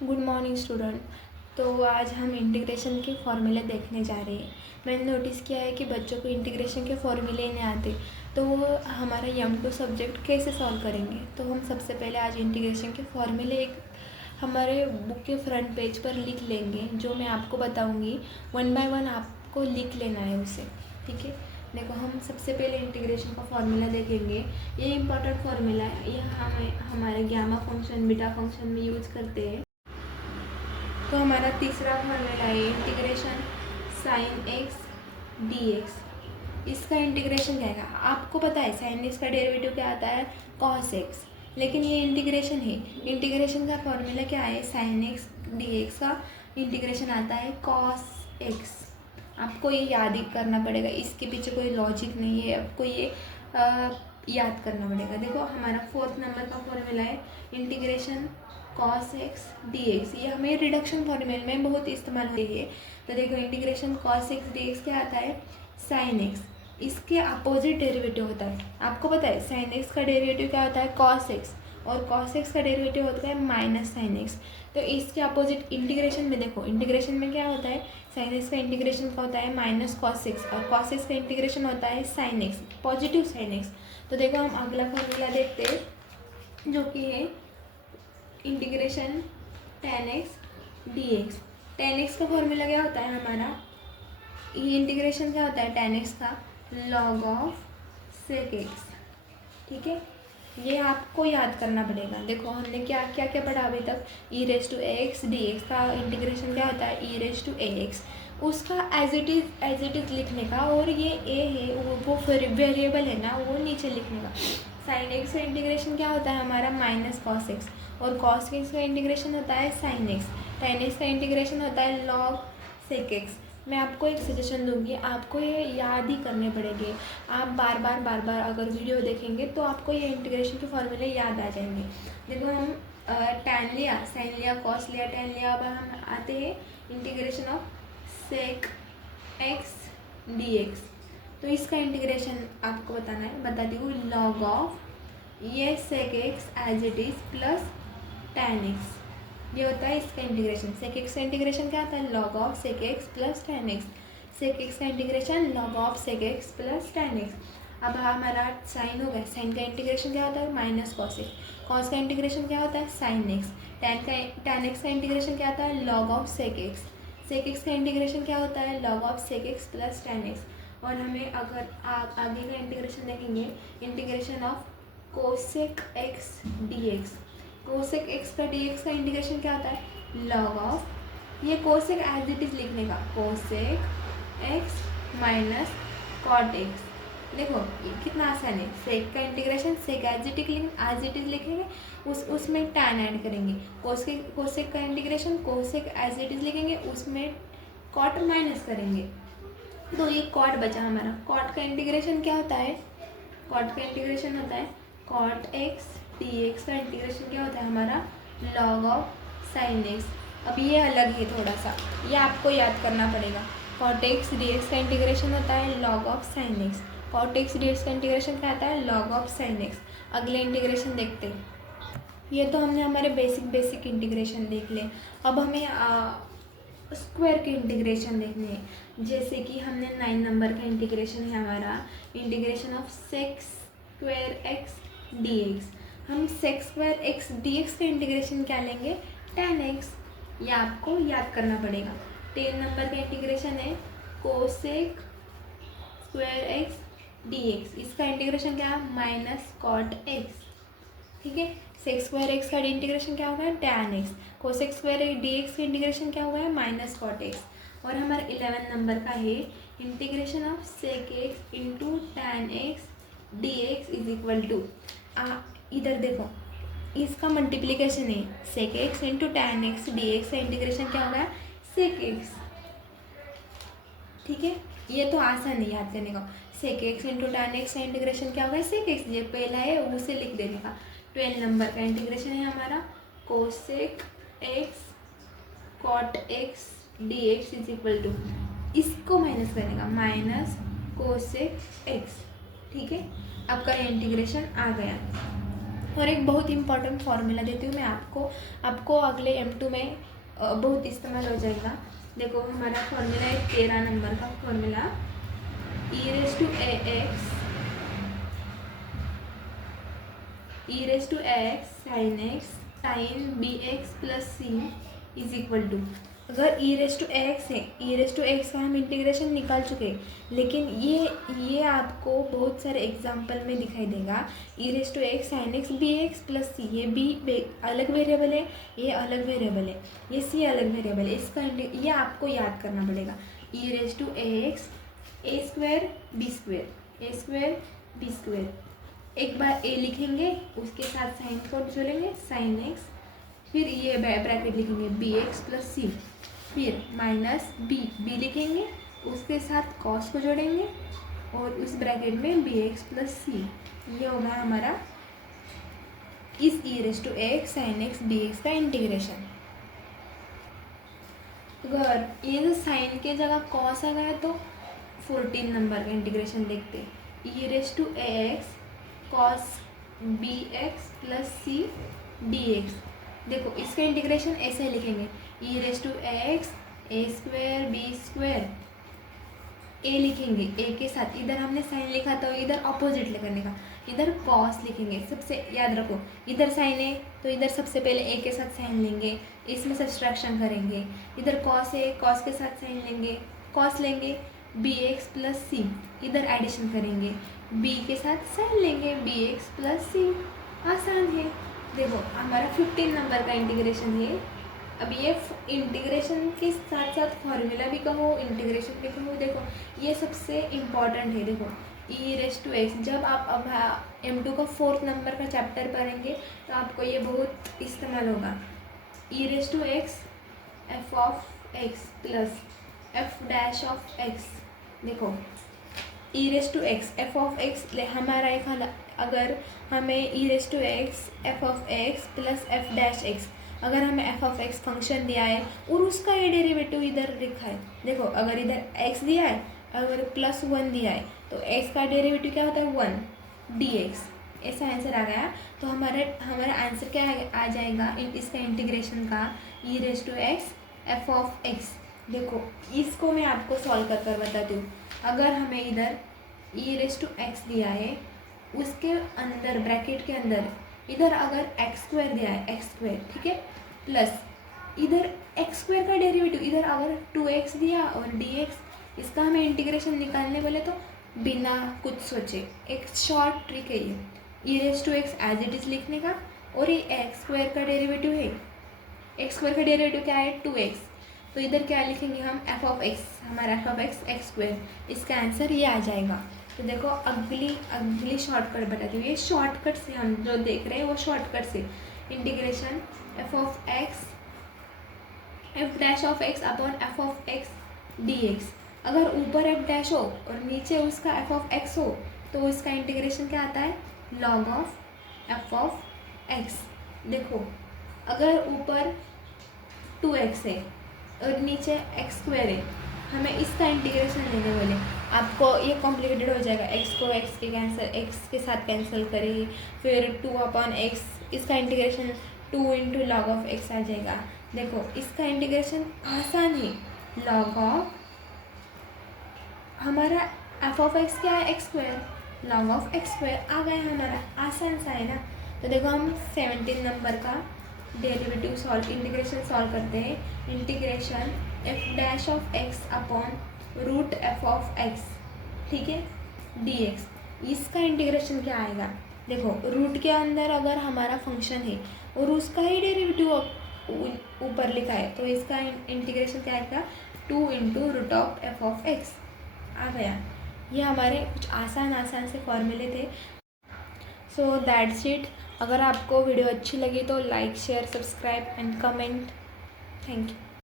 Good morning student. तो आज हम इंटीग्रेशन के फॉर्मूले देखने जा रहे हैं। मैंने नोटिस किया है कि बच्चों को इंटीग्रेशन के फॉर्मूले नहीं आते, तो वो हमारा M2 सब्जेक्ट कैसे सॉल्व करेंगे। तो हम सबसे पहले आज इंटीग्रेशन के फॉर्मूले एक हमारे बुक के फ्रंट पेज पर लिख लेंगे, जो मैं आपको बताऊंगी। 1 बाय 1 आपको लिख लेना है उसे, ठीक है। देखो, हम सबसे पहले इंटीग्रेशन का फॉर्मूला देखेंगे। ये इंपॉर्टेंट फॉर्मूला है, ये हमारे गामा फंक्शन बीटा फंक्शन में यूज करते हैं। तो हमारा तीसरा फॉर्मूला है integration sine x D x. इसका इंटीग्रेशन क्या है, आपको पता है साइन एक्स का डेरिवेटिव क्या आता है, कॉस एक्स। लेकिन ये इंटीग्रेशन है, इंटीग्रेशन का फॉर्मूला क्या है, साइन एक्स डी एक्स का इंटीग्रेशन आता है कॉस एक्स। आपको ये याद ही करना पड़ेगा, इसके पीछे कोई लॉजिक नहीं है, आपको ये याद करना पड़ेगा। देखो, हमारा 4th नंबर का फॉर्मूला है integration cos x D x. ये हमें रिडक्शन फॉर्मूले में बहुत इस्तेमाल होती है। तो देखो, integration cos x D x क्या आता है, साइन एक्स। इसके अपोजिट डेरिवेटिव होता है, आपको पता है साइन एक्स का डेरिवेटिव क्या होता है, कॉस एक्स, और कॉस एक्स का डेरिवेटिव होता है माइनस साइन एक्स। तो इसके अपोजिट इंटीग्रेशन में देखो, इंटीग्रेशन में क्या होता है, साइन एक्स का इंटीग्रेशन का होता है माइनस कॉस एक्स, और कॉस एक्स का इंटीग्रेशन होता है sine x, positive sine x. तो देखो, हम अगला फॉर्मूला देखते हैं, जो कि है integration ten x D x. Ten x का फॉर्मूला क्या होता है हमारा, ये इंटीग्रेशन क्या होता है टेन एक्स का, लॉग ऑफ सेक एक्स, ठीक है। ये आपको याद करना पड़ेगा। देखो, हमने क्या क्या क्या पढ़ा अभी तक, E raise to X D x का इंटीग्रेशन क्या होता है, E raise to A X. उसका एज इट इज़ लिखने का, और ये ए है वो वेरिएबल है ना, वो नीचे लिखने का। साइन एक्स का इंटीग्रेशन क्या होता है हमारा, माइनस कॉस एक्स, और कॉस एक्स का इंटीग्रेशन होता है साइन एक्स। टेन एक्स का इंटीग्रेशन होता है लॉग सेक एक्स। मैं आपको एक सजेशन दूंगी, आपको ये याद ही करने पड़ेंगे। आप बार बार अगर वीडियो देखेंगे तो आपको ये इंटीग्रेशन के फॉर्मूले याद आ जाएंगे। देखो, हम टैन लिया, साइन लिया, कॉस लिया, टैन लिया, अब हम आते हैं integration of sec x D x. तो इसका इंटीग्रेशन आपको बताना है, बताती हूँ, लॉग ऑफ ये sec X as it is plus tan X. ये होता है इसका इंटीग्रेशन। सेक एक्स का इंटीग्रेशन क्या आता है, log of sec x plus tan X. Sec x का integration log of sec x plus tan X. अब हमारा साइन हो गया, साइन का इंटीग्रेशन क्या होता है, माइनस कॉस एक्स। कॉस का इंटीग्रेशन क्या होता है, साइन एक्स। टैन एक्स का इंटीग्रेशन क्या आता है, log of sec x. Sec x का इंटीग्रेशन क्या होता है, log of sec x plus tan x. और हमें अगर आप आगे का इंटीग्रेशन देखेंगे, integration of cosec x D x. Cosec x का डी एक्स का इंटीग्रेशन क्या होता है, लॉग ऑफ ये कोसेक एज इट इज लिखने का, cosec x minus cot x. देखो, ये कितना आसान है। सेक का integration sec as it is लिखेंगे, उसमें टैन ऐड करेंगे। कोसेक का integration cosec as it is लिखेंगे, उसमें कॉट माइनस करेंगे। तो ये कॉट बचा हमारा। कॉट का इंटीग्रेशन क्या होता है, कॉट का इंटीग्रेशन होता है कॉट एक्स डी एक्स का इंटीग्रेशन क्या होता है हमारा, लॉग ऑफ साइन एक्स। अब ये अलग है थोड़ा सा, ये आपको याद करना पड़ेगा। कॉट एक्स डी एक्स का इंटीग्रेशन होता है log of sine x. Cot x D x का इंटीग्रेशन क्या आता है, लॉग ऑफ साइन एक्स। अगले इंटीग्रेशन देखते हैं। ये तो हमने हमारे बेसिक इंटीग्रेशन देख लिए। अब हमें स्क्वायर के इंटीग्रेशन देखने हैं। जैसे कि हमने 9 नंबर का इंटीग्रेशन है हमारा, integration of sec square X D X. हम sec square X D x का इंटीग्रेशन क्या लेंगे, टैन एक्स। ये आपको याद करना पड़ेगा। 10 नंबर का इंटीग्रेशन है cosec square X D x. इसका इंटीग्रेशन क्या है, माइनस कॉट एक्स, ठीक है। सेक स्क्वायर एक्स का इंटीग्रेशन क्या होगा, tan x. Cosec square D x का इंटीग्रेशन क्या होगा, माइनस कॉट एक्स। और हमारा 11 नंबर का है integration of sec x into tan x D x is equal to, इधर देखो, इसका मल्टीप्लीकेशन है sec x into tan x D x का इंटीग्रेशन क्या होगा, सेक एक्स, ठीक है। ये तो आसान है याद करने का। Sec x into tan x का इंटीग्रेशन क्या होगा, सेक एक्स। ये पहला है, उसे लिख देने का। 12 नंबर का इंटीग्रेशन है हमारा cosec x cot x D x is equal to, इसको माइनस करने का, माइनस कोसेक एक्स, ठीक है। आपका ये इंटीग्रेशन आ गया। और एक बहुत इंपॉर्टेंट फार्मूला देती हूँ मैं आपको अगले M2 में बहुत इस्तेमाल हो जाएगा। देखो हमारा फार्मूला है 13 नंबर का formula, e raise to x sine x sine bx plus c is equal to, अगर e रेज़ टू एक्स है, e रेज़ टू एक्स का हम इंटीग्रेशन निकाल चुके हैं, लेकिन ये आपको बहुत सारे एग्जाम्पल में दिखाई देगा। e raise to x sine x bx plus c, ये b अलग वेरिएबल है, ये अलग वेरिएबल है, ये c अलग वेरिएबल है। इसका ये आपको याद करना पड़ेगा। e raise to x a square b square, एक बार a लिखेंगे, उसके साथ साइन को जोड़ेंगे साइन एक्स, फिर ये ब्रैकेट लिखेंगे bx प्लस c, फिर माइनस b लिखेंगे, उसके साथ कॉस को जोड़ेंगे और उस ब्रैकेट में bx प्लस c। ये होगा हमारा इस e raise to x sine x bx का इंटीग्रेशन। अगर ये जो साइन के जगह कॉस आ गया तो 14 नंबर का इंटीग्रेशन देखते, e raise to x cos bx plus c dx। देखो इसका इंटीग्रेशन ऐसे लिखेंगे, e raise to x a square b square, a लिखेंगे a के साथ, इधर हमने साइन लिखा तो इधर अपोजिट करने का, इधर कॉस लिखेंगे। सबसे याद रखो, इधर साइन है तो इधर सबसे पहले a के साथ साइन लेंगे, इसमें सब्सट्रैक्शन करेंगे। इधर कॉस है, कॉस के साथ साइन लेंगे, कॉस लेंगे, bx प्लस c, इधर एडिशन करेंगे, b के साथ साइन लेंगे, bx प्लस c। आसान है। देखो हमारा 15 नंबर का इंटीग्रेशन है। अब ये इंटीग्रेशन के साथ साथ फार्मूला भी कहो, इंटीग्रेशन भी कहो, देखो ये सबसे इम्पॉर्टेंट है। देखो e रेज़ टू एक्स, जब आप अब M2 का 4th नंबर का चैप्टर पढ़ेंगे तो आपको ये बहुत इस्तेमाल होगा। e raise to x f of x plus f dash of x. देखो e raise to x f of x हमारा एक, अगर हमें e raise to x f of x plus f dash x, अगर हमें एफ ऑफ एक्स फंक्शन दिया है और उसका ये डेरिवेटिव इधर लिखा है। देखो अगर इधर x दिया है, अगर प्लस 1 दिया है तो x का डेरिवेटिव क्या होता है 1 dx। ऐसा आंसर आ गया तो हमारा आंसर क्या आ जाएगा इसका इंटीग्रेशन का, e raise to x f of x. देखो इसको मैं आपको सॉल्व कर बताती हूँ। अगर हमें इधर e रेज़ टू एक्स दिया है, उसके अंदर ब्रैकेट के अंदर इधर अगर एक्स स्क्वायर दिया है, एक्स स्क्वायर ठीक है, प्लस इधर एक्स स्क्वायर का डेरिवेटिव, इधर अगर 2x दिया और dx, इसका हमें इंटीग्रेशन निकालने बोले तो बिना कुछ सोचे एक शॉर्ट ट्रिक है ये, e raise to x as it is लिखने का, और ये एक्स स्क्वायर का डेरिवेटिव है, एक्स स्क्वायर का डेरिवेटिव क्या है 2x, तो इधर क्या लिखेंगे हम एफ ऑफ एक्स, हमारा F of x x square, इसका आंसर ये आ जाएगा। तो देखो अगली शॉर्टकट बताती हूँ। ये शॉर्टकट से हम जो देख रहे हैं वो शॉर्टकट से integration F of x F dash of x upon F of x dx। अगर ऊपर एफ डैश हो और नीचे उसका एफ ऑफ एक्स हो तो इसका इंटीग्रेशन क्या आता है log of F of x. देखो अगर ऊपर 2x है और नीचे एक्स स्क्वायर है, हमें इसका इंटीग्रेशन लेने वाले, आपको ये कॉम्प्लिकेटेड हो जाएगा। x को x के साथ कैंसिल करें, फिर 2/x, इसका integration 2 into log of x आ जाएगा। देखो इसका इंटीग्रेशन आसान है, लॉग ऑफ हमारा एफ ऑफ एक्स क्या है x square, log of X square आ गया हमारा, आसान सा है ना। तो देखो हम 17 नंबर का डेरिवेटिव इंटीग्रेशन सॉल्व करते हैं। Integration f dash of x upon root f of x, ठीक है, dx। इसका इंटीग्रेशन क्या आएगा, देखो रूट के अंदर अगर हमारा फंक्शन है और उसका ही डेरिवेटिव ऊपर लिखा है तो इसका इंटीग्रेशन क्या आएगा 2 into root of F of X आ गया। ये हमारे कुछ आसान से फॉर्मूले थे। So that's it. अगर आपको वीडियो अच्छी लगी तो like share subscribe and comment. Thank you.